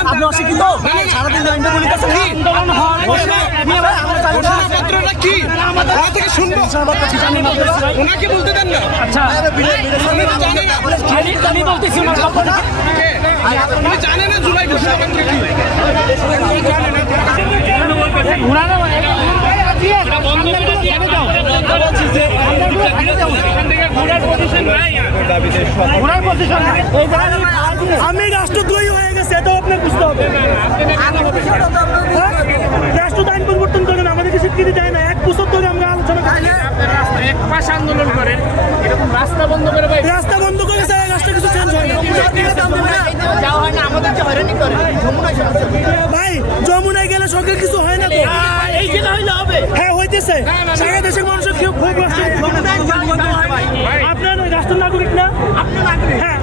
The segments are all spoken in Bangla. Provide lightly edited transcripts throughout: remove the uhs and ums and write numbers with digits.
আপনি অশিক্ষিত সারাদিন লাইনটা বলি কাছে আন্দোলন হয় ঘোষণাপত্রটা কি ওনা থেকে শুনবো ওনাকে বলতে দেন না। আচ্ছা আমি বলতেছি উনি জানে না জুলাই ঘোষণাপত্র কি আমি রাষ্ট্রদ্রোহী হয়ে গেছে এটাও আপনার বুঝতে হবে। রাষ্ট্র আইন পরিবর্তন করেন আমাদেরকে স্বীকৃতি দেয় না। 1 বছর ধরে আমরা আলোচনা করি এক মাস আন্দোলন করেন এরকম রাস্তা বন্ধ করে রাস্তা বন্ধ করে স্যার রাস্তা কিছু চেঞ্জ হয় ভাই যমুনায় গেলে সরকার কিছু হয় না তো এই জায়গা হইলে হবে হ্যাঁ হইতেছে সারা দেশের মানুষের কেউ খুব কষ্ট আপনার রাষ্ট্র নাগরিক না হ্যাঁ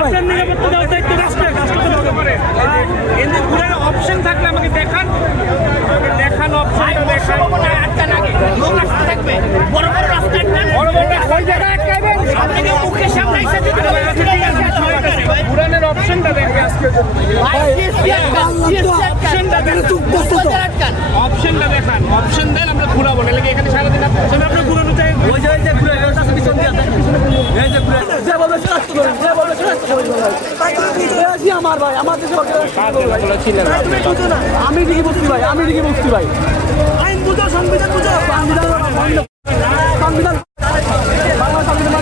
আপনার নিরাপত্তা দেওয়ার দায়িত্ব রাষ্ট্রের অপশন থাকলে আমাকে দেখান অপশন পুরানের অপশনটা দেখে আজকে অপশনটা দেখান অপশন দেন আমরা ঘুরাবো না লাগে এখানে সারাদিন আপনার ঘুরানো চাই ওই যে ঘুরে পিছন দিয়ে আমার ভাই আমার আমি দিকে বসছি ভাই আইন বুঝো সংবিধান বুঝো সংবিধান বাংলা সংবিধান